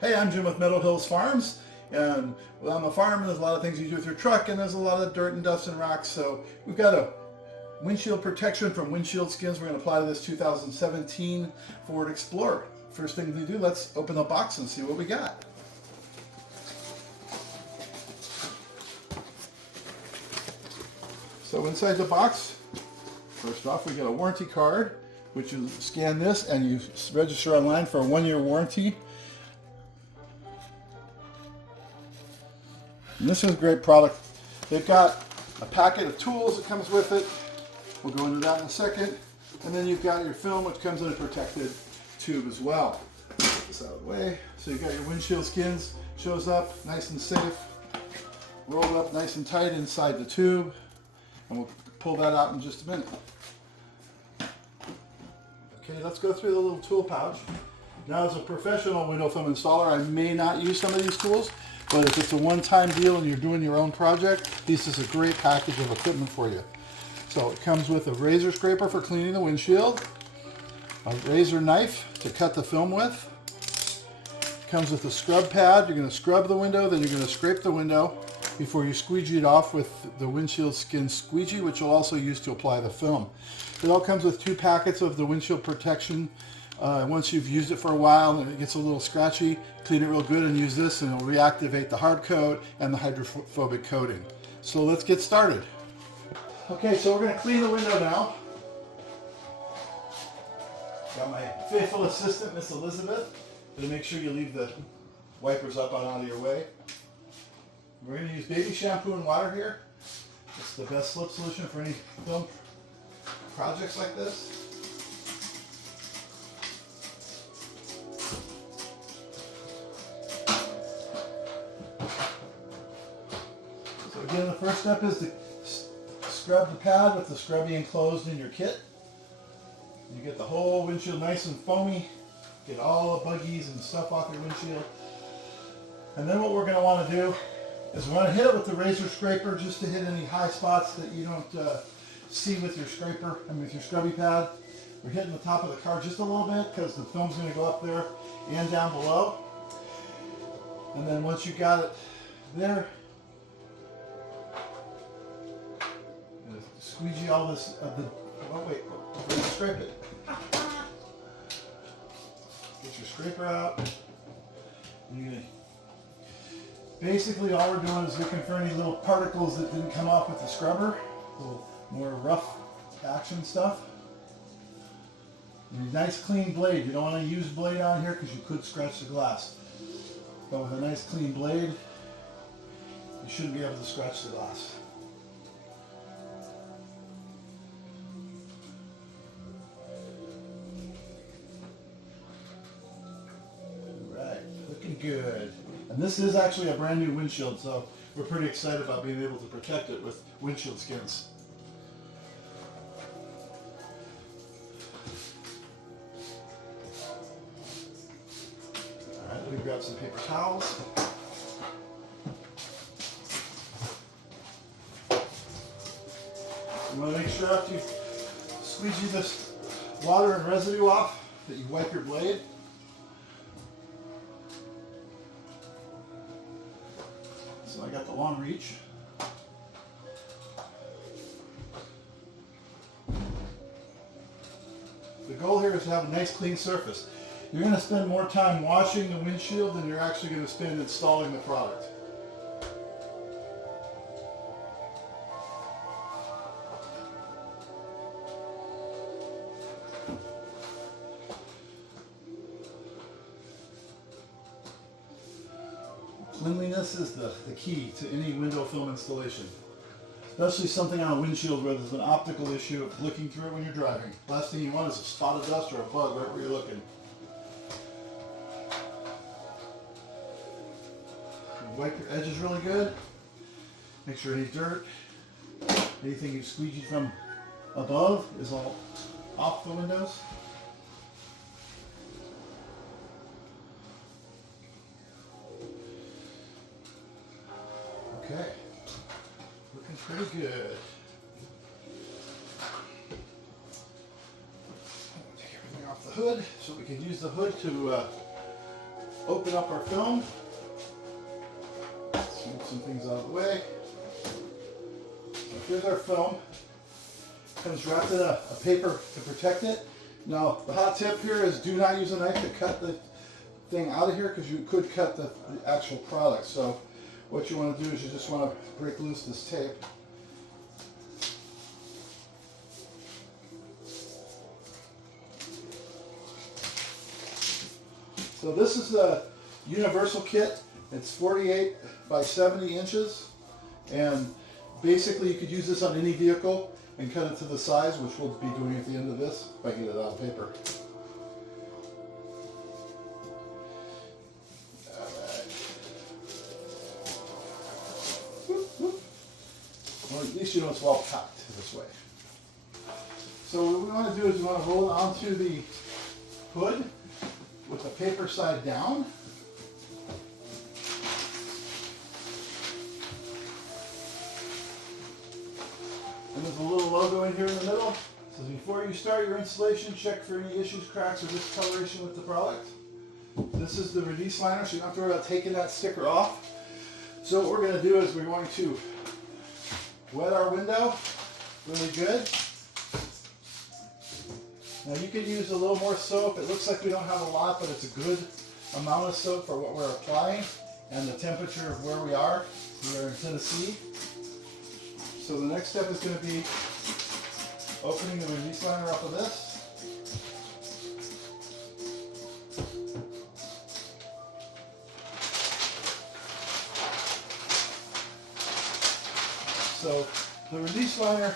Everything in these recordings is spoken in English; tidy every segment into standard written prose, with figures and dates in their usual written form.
Hey, I'm Jim with Meadow Hills Farms, and on the farm there's a lot of things you do with your truck, and there's a lot of dirt and dust and rocks, so we've got a windshield protection from Windshield Skins we're going to apply to this 2017 Ford Explorer. First thing we do, let's open the box and see what we got. So inside the box, first off we get a warranty card, which you scan this and you register online for a 1-year warranty. And this is a great product. They've got a packet of tools that comes with it. We'll go into that in a second. And then you've got your film, which comes in a protected tube as well. Get this out of the way. So you've got your windshield skins, shows up nice and safe, rolled up nice and tight inside the tube. And we'll pull that out in just a minute. Okay, let's go through the little tool pouch. Now, as a professional window film installer, I may not use some of these tools, but if it's a one-time deal and you're doing your own project, this is a great package of equipment for you. So it comes with a razor scraper for cleaning the windshield, a razor knife to cut the film with. It comes with a scrub pad. You're going to scrub the window, then you're going to scrape the window before you squeegee it off with the windshield skin squeegee, which you'll also use to apply the film. It all comes with 2 packets of the windshield protection. Once you've used it for a while and it gets a little scratchy, clean it real good and use this, and it'll reactivate the hard coat and the hydrophobic coating. So let's get started. Okay, so we're going to clean the window now. Got my faithful assistant, Miss Elizabeth, to make sure you leave the wipers up and out of your way. We're going to use baby shampoo and water here. It's the best slip solution for any film projects like this. So again, the first step is to scrub the pad with the scrubby enclosed in your kit. You get the whole windshield nice and foamy, get all the buggies and stuff off your windshield. And then what we're going to want to do is we're going to hit it with the razor scraper just to hit any high spots that you don't see with your scraper and with your scrubby pad. We're hitting the top of the car just a little bit because the film's going to go up there and down below. And then once you got it there, squeegee all this scrape it. Get your scraper out. Basically all we're doing is looking for any little particles that didn't come off with the scrubber, little more rough action stuff. You need a nice clean blade. You don't want to use blade on here because you could scratch the glass. But with a nice clean blade, you shouldn't be able to scratch the glass. Alright, looking good. And this is actually a brand new windshield, so we're pretty excited about being able to protect it with windshield skins. Alright, let me grab some paper towels. You want to make sure after you squeegee this water and residue off that you wipe your blade. So I got the long reach. The goal here is to have a nice clean surface. You're going to spend more time washing the windshield than you're actually going to spend installing the product. Cleanliness is the key to any window film installation, especially something on a windshield where there's an optical issue of looking through it when you're driving. Last thing you want is a spot of dust or a bug right where you're looking. You wipe your edges really good. Make sure any dirt, anything you squeegee from above is all off the windows. Okay, looking pretty good. Take everything off the hood so we can use the hood to open up our film. Let's move some things out of the way. So here's our film. Comes wrapped in a paper to protect it. Now, the hot tip here is do not use a knife to cut the thing out of here because you could cut the actual product. So what you want to do is you just want to break loose this tape. So this is the universal kit. It's 48 by 70 inches. And basically you could use this on any vehicle and cut it to the size, which we'll be doing at the end of this if I get it out of paper. Well, at least you know it's well packed this way. So what we want to do is we want to roll it onto the hood with the paper side down. And there's a little logo in here in the middle. It says, before you start your installation, check for any issues, cracks, or discoloration with the product. This is the release liner, so you don't have to worry about taking that sticker off. So what we're going to do is we're going to wet our window really good. Now you could use a little more soap. It looks like we don't have a lot, but it's a good amount of soap for what we're applying and the temperature of where we are. We are in Tennessee. So the next step is going to be opening the release liner up of this. So the release liner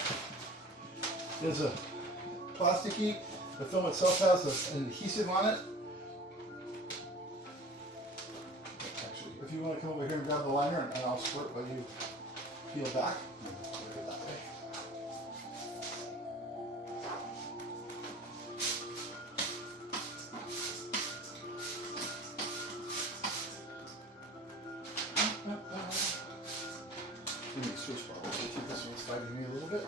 is a plasticky. The film itself has an adhesive on it. Actually, if you want to come over here and grab the liner, and I'll squirt while you peel back. Put it that way. Give me a switch ball. I think this one's fighting me a little bit.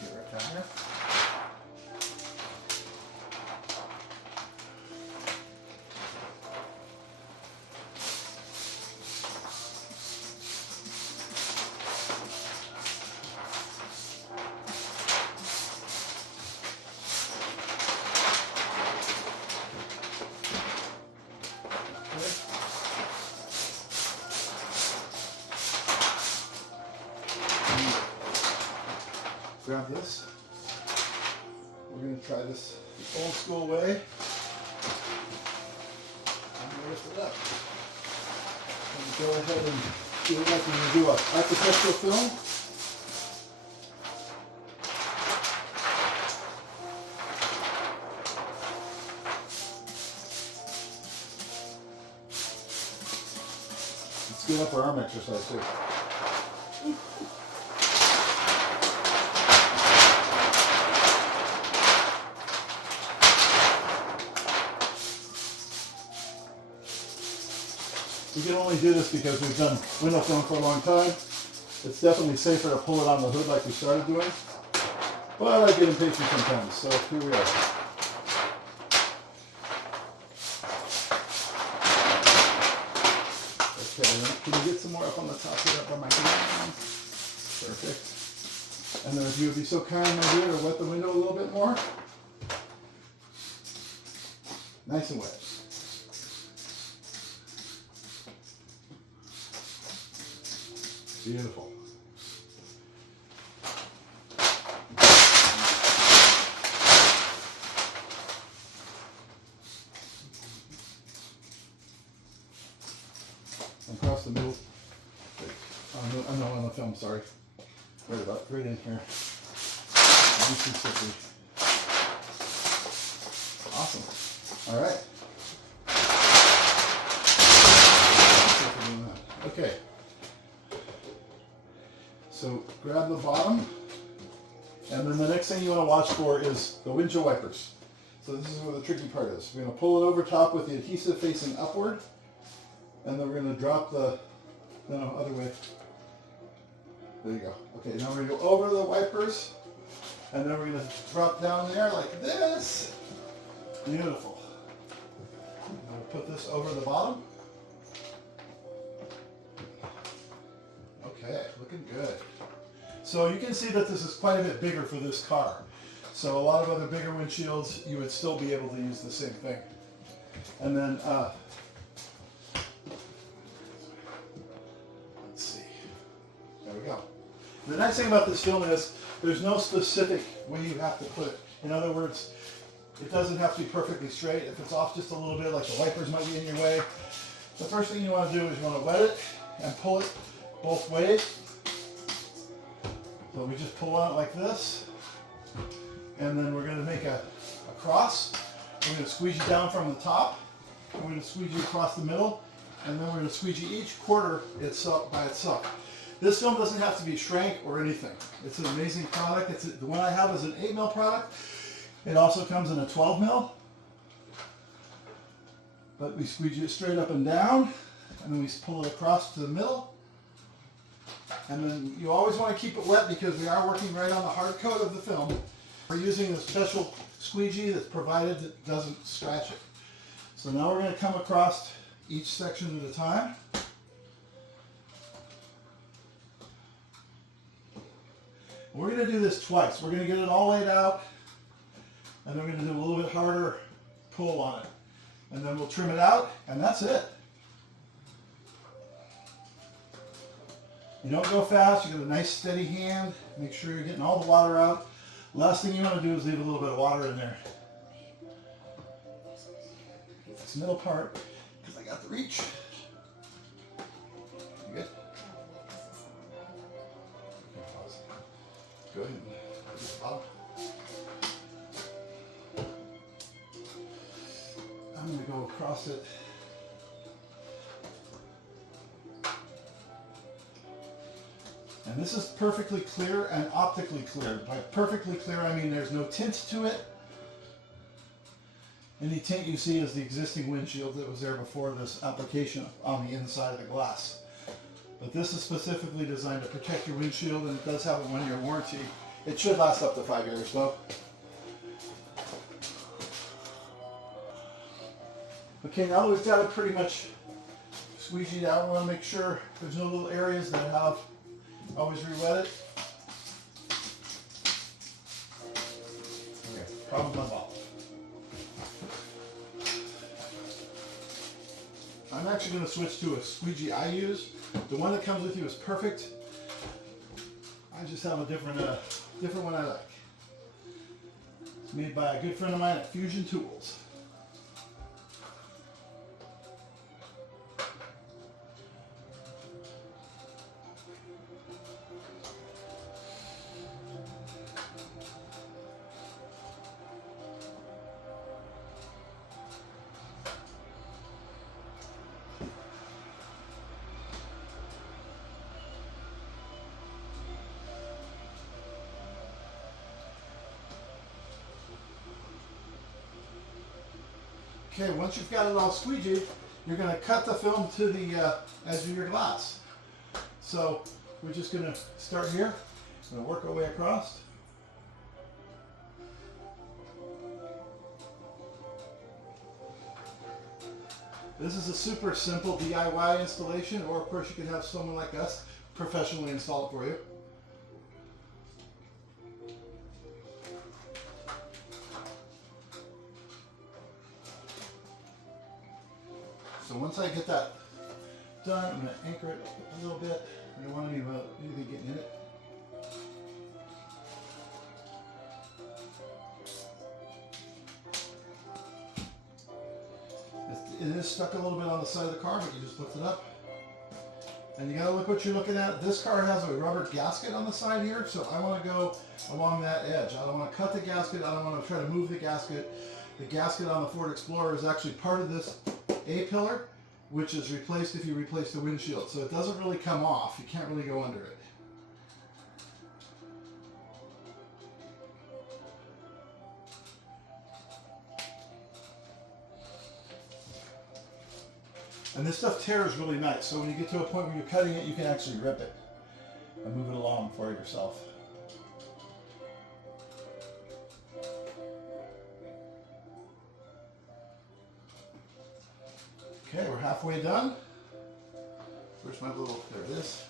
Get right down here. Grab this. We're going to try this the old school way. I'm going to lift it up. And go ahead and do it like we're going to do a architectural film. Let's get up our arm exercise too. We can only do this because we've done window film for a long time. It's definitely safer to pull it on the hood like we started doing. But I like getting patient sometimes, so here we are. Okay, can you get some more up on the top here, up on my hand? Perfect. And then if you would be so kind, my dear, to wet the window a little bit more. Nice and wet. Beautiful. Across the middle. Oh, no, on the film, sorry. Right in here. Nice and slippery. Awesome. All right. Okay. So grab the bottom, and then the next thing you want to watch for is the windshield wipers. So this is where the tricky part is. We're going to pull it over top with the adhesive facing upward, and then we're going to drop the, no, other way. There you go. Okay, now we're going to go over the wipers, and then we're going to drop down there like this, Beautiful. I'm going to put this over the bottom. Okay, looking good. So you can see that this is quite a bit bigger for this car. So a lot of other bigger windshields, you would still be able to use the same thing. And then, let's see. There we go. The nice thing about this film is there's no specific way you have to put it. In other words, it doesn't have to be perfectly straight. If it's off just a little bit, like the wipers might be in your way, the first thing you want to do is you want to wet it and pull it both ways. So we just pull on it like this, and then we're going to make a cross. We're going to squeegee down from the top. We're going to squeegee across the middle, and then we're going to squeegee each quarter itself by itself. This film doesn't have to be shrank or anything. It's an amazing product. The one I have is an 8mm product. It also comes in a 12mm. But we squeegee it straight up and down, and then we pull it across to the middle. And then you always want to keep it wet because we are working right on the hard coat of the film. We're using a special squeegee that's provided that doesn't scratch it. So now we're going to come across each section at a time. We're going to do this twice. We're going to get it all laid out, and then we're going to do a little bit harder pull on it. And then we'll trim it out, and that's it. You don't go fast, you get a nice steady hand, make sure you're getting all the water out. Last thing you want to do is leave a little bit of water in there. Get this middle part, because I got the reach. You good? Go ahead and put this bottom. I'm going to go across it. And this is perfectly clear and optically clear. By perfectly clear, I mean there's no tint to it. Any tint you see is the existing windshield that was there before this application on the inside of the glass. But this is specifically designed to protect your windshield, and it does have a 1-year warranty. It should last up to 5 years though. Okay, now that we've got it pretty much squeegeed out, we want to make sure there's no little areas that have. Always re-wet it. Okay, problem unsolved. I'm actually going to switch to a squeegee I use. The one that comes with you is perfect. I just have a different one I like. It's made by a good friend of mine at Fusion Tools. Okay, once you've got it all squeegeed, you're going to cut the film to the edge of your glass. So we're just going to start here. We're going to work our way across. This is a super simple DIY installation, or of course you can have someone like us professionally install it for you. So once I get that done, I'm going to anchor it a little bit. I don't want anything getting in it. It is stuck a little bit on the side of the car, but you just lift it up. And you got to look what you're looking at. This car has a rubber gasket on the side here, so I want to go along that edge. I don't want to cut the gasket. I don't want to try to move the gasket. The gasket on the Ford Explorer is actually part of this A-pillar, which is replaced if you replace the windshield. So it doesn't really come off. You can't really go under it. And this stuff tears really nice. So when you get to a point where you're cutting it, you can actually rip it and move it along for yourself. Okay, we're halfway done. Where's my little, there it is.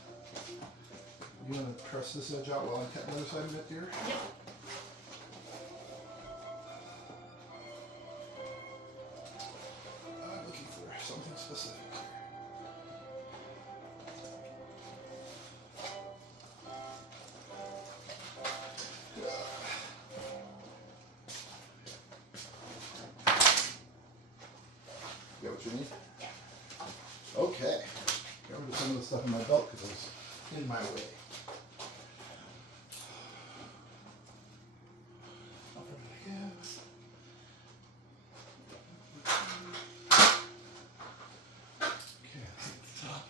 You want to press this edge out while I cut the other side of it, dear? Yep. I'm looking for something specific. Get what you need? Okay. Got rid of some of the stuff in my belt because it was in my way. I'll put it again. Okay, let's get the top.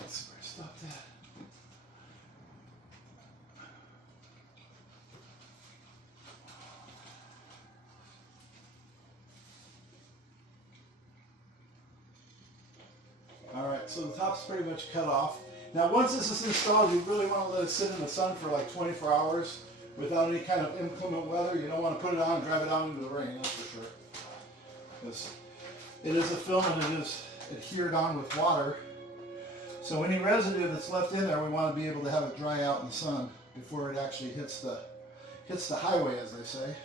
Let's see where I stopped at. Alright, so the top's pretty much cut off. Now once this is installed, you really want to let it sit in the sun for like 24 hours without any kind of inclement weather. You don't want to put it on and drive it out into the rain, that's for sure. Because it is a film and it is adhered on with water. So any residue that's left in there, we want to be able to have it dry out in the sun before it actually hits the highway, as they say.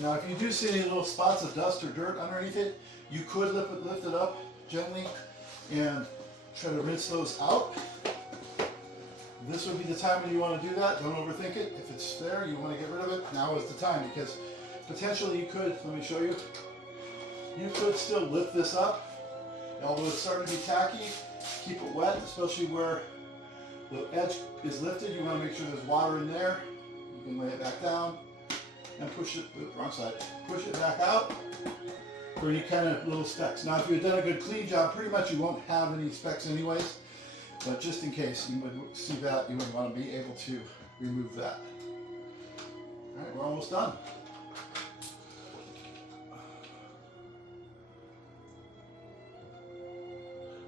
Now, if you do see any little spots of dust or dirt underneath it, you could lift it up gently and try to rinse those out. This would be the time when you want to do that. Don't overthink it. If it's there, you want to get rid of it, now is the time, because potentially you could, let me show you, you could still lift this up. Although it's starting to be tacky, keep it wet, especially where the edge is lifted. You want to make sure there's water in there. You can lay it back down and push it, wrong side, push it back out for any kind of little specks. Now, if you've done a good clean job, pretty much you won't have any specks anyways, but just in case you would see that, you would want to be able to remove that. All right, we're almost done.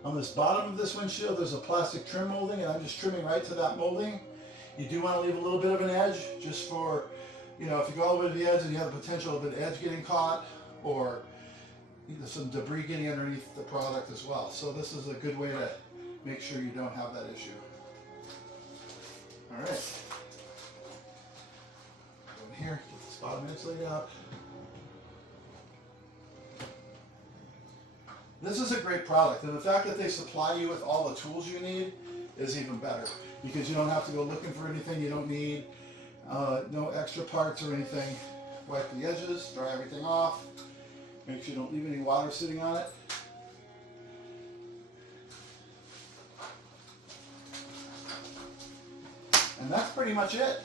On this bottom of this windshield, there's a plastic trim molding, and I'm just trimming right to that molding. You do want to leave a little bit of an edge, just for, you know, if you go all the way to the edge and you have the potential of an edge getting caught, or either some debris getting underneath the product as well. So this is a good way to make sure you don't have that issue. All right. Go in here, get this bottom edge laid out. This is a great product, and the fact that they supply you with all the tools you need is even better, because you don't have to go looking for anything you don't need, no extra parts or anything. Wipe the edges, dry everything off, make sure you don't leave any water sitting on it. And that's pretty much it.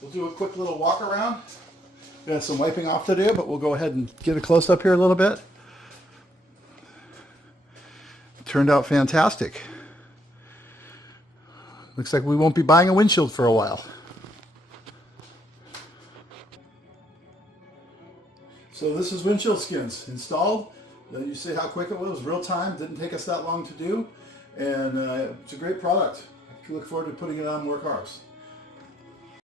We'll do a quick little walk around. We got some wiping off to do, but we'll go ahead and get a close up here a little bit. Turned out fantastic. Looks like we won't be buying a windshield for a while. So this is windshield skins installed. You see how quick it was, real time, didn't take us that long to do. And it's a great product. I look forward to putting it on more cars.